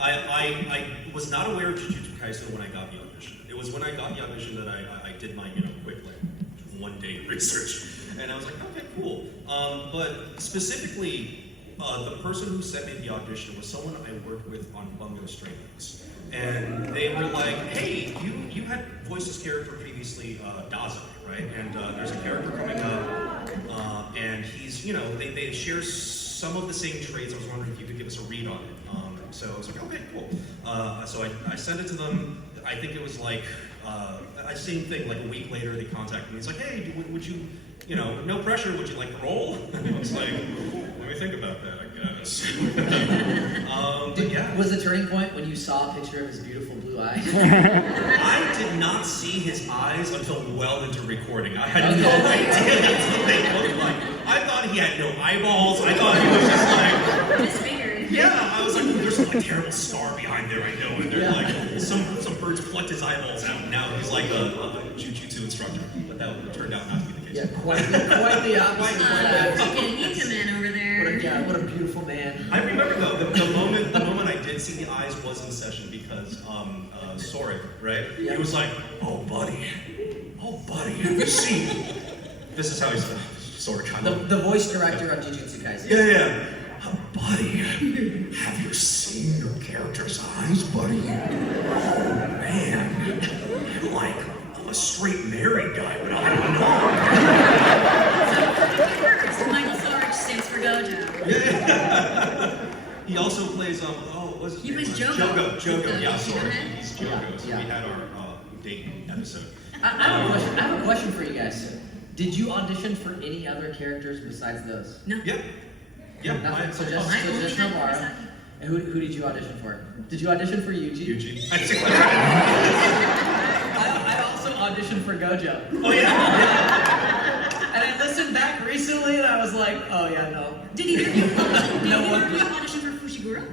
I was not aware of Jujutsu Kaisen when I got the audition. It was when I got the audition that I did my quick one-day research, and I was like, okay, cool. But specifically, the person who sent me the audition was someone I worked with on Bungo Stray Dogs. And they were like, hey, you had voiced this character previously, Daza, right? And there's a character coming up, and he's, they share some of the same traits. I was wondering if you could give us a read on it. So I was like, okay, cool. So I sent it to them. I think it was like, same thing, like a week later they contacted me. He's like, hey, would you, no pressure, would you like the role? I was like, let me think about that, I guess. Yeah. Was the turning point when you saw a picture of his beautiful blue eyes? I did not see his eyes until well into recording. I had no idea that's what they looked like. I thought he had no eyeballs. I thought he was just like... Yeah, I was like, there's like a terrible scar behind there, I know. And they're like, some birds plucked his eyeballs out, and now he's like a Jujutsu instructor. But that turned out not to be the case. Yeah, quite the opposite. Ninja man over there. What a beautiful man. I remember though, the moment I did see the eyes was in session because Sora, right? Yeah. He was like, oh buddy, have you seen? This is how he said, Sora kind of. The voice director of Jujutsu Kaisen. Yeah. Buddy, have you seen your character's eyes, buddy? Man, I'm a straight married guy, but I don't know. So Michael Sarge stands for Gojo. Yeah. He also plays He plays Jogo. Jogo, yeah, sorry. Right? He's Jogo. So we had our date episode. I have a question for you guys. Did you audition for any other characters besides those? No. Yep. Yeah. Nothing. So just Nobara. And who did you audition for? Did you audition for Yuji? Yuji. I also auditioned for Gojo. Oh yeah? And I listened back recently and I was like, oh yeah, no. Did either of you one. audition for Fushiguro?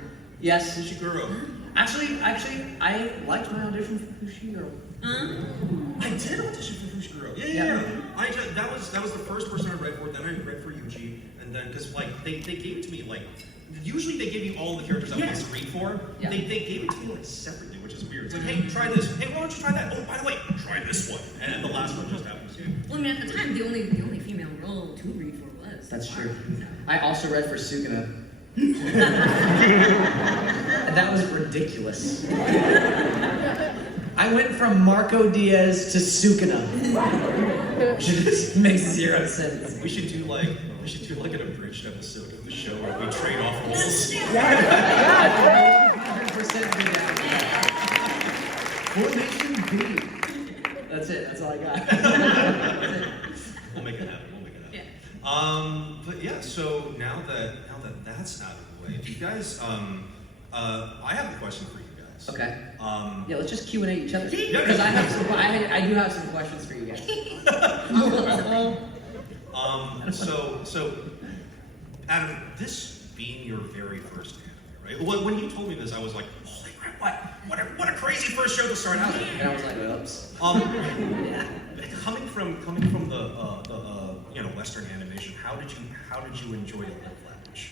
Yes. Fushiguro. Actually, I liked my audition for Fushiguro. I did audition for Fushiguro. Yeah. That was the first person I read for. Then I read for Yuji, and then because they gave it to me usually they give you all the characters I want to read for. Yeah. They gave it to me separately, which is weird. It's like, hey, try this. Hey, why don't you try that? Oh, by the way, try this one. And the last one just happens. Well, I mean, at the time, the only female role to read for was. That's true. I also read for Sukuna. And that was ridiculous. I went from Marco Diaz to Sukuna. Which makes zero sense. We should do like an abridged episode of the show where we trade off roles. 100% do that. Formation B. That's it. That's all I got. That's it. We'll make it happen. Yeah. But yeah, so now that that's out of the way, do you guys I have a question for you guys. Okay. Yeah, let's just Q&A each other. Yeah. Because I do have some questions for you guys. So Adam, this being your very first anime, right? When you told me this, I was like, holy crap, what a crazy first show to start out with. And I was like, oops. Coming from the Western animation, how did you enjoy the lip flappage?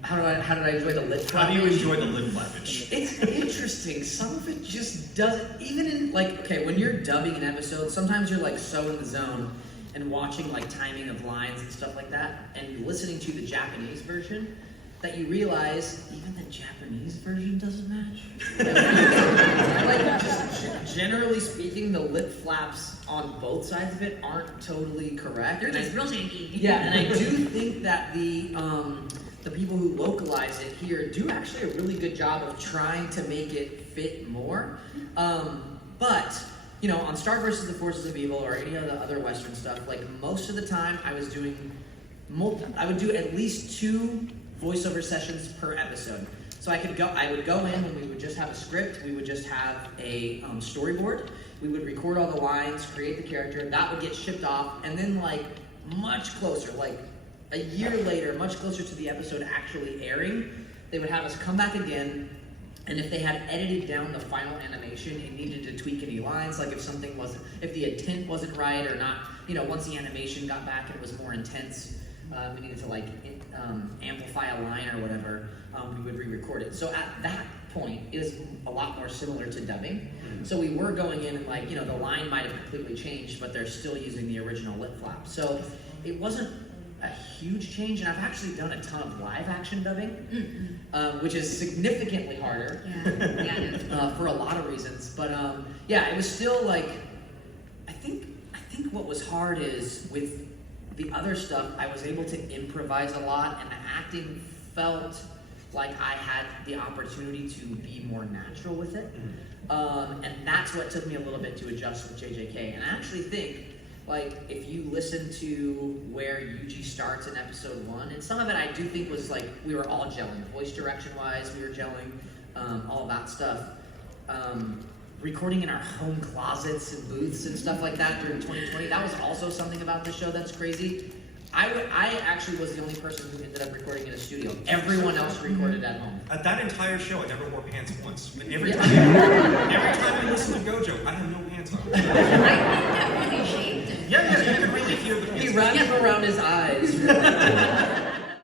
How did I enjoy the lip flappage? How do you enjoy the lip flappage? It's interesting. Some of it just doesn't, even in when you're dubbing an episode, sometimes you're so in the zone and watching timing of lines and stuff like that, and listening to the Japanese version, that you realize even the Japanese version doesn't match. Just generally speaking, the lip flaps on both sides of it aren't totally correct. They're just real janky. Yeah, and I do think that the people who localize it here do actually a really good job of trying to make it fit more. But on Star vs. the Forces of Evil or any of the other Western stuff, most of the time I would do at least 2 voiceover sessions per episode. So I would go in when we would just have a script, we would just have a storyboard, we would record all the lines, create the character, that would get shipped off, and then much closer, a year later, much closer to the episode actually airing, they would have us come back again, and if they had edited down the final animation and needed to tweak any lines, if the intent wasn't right or not, once the animation got back and it was more intense, we needed to amplify a line or whatever, we would re-record it. So at that point, it was a lot more similar to dubbing. So we were going in and like, the line might have completely changed, but they're still using the original lip flap. So it wasn't a huge change, and I've actually done a ton of live action dubbing, which is significantly harder for a lot of reasons. But yeah, it was still like, I think what was hard is with the other stuff, I was able to improvise a lot, and the acting felt like I had the opportunity to be more natural with it. And that's what took me a little bit to adjust with JJK. And I actually think, like, if you listen to where Yuji starts in episode 1, and some of it I do think was like, we were all gelling, voice direction wise, we were gelling, all of that stuff. Recording in our home closets and booths and stuff like that during 2020, that was also something about the show that's crazy. I actually was the only person who ended up recording in a studio. Everyone else recorded at home. At that entire show, I never wore pants once. Every time I listen to Gojo, I have no pants on. I think that really shaped it. Yeah, you can really hear the pants. He wrapped them around his eyes.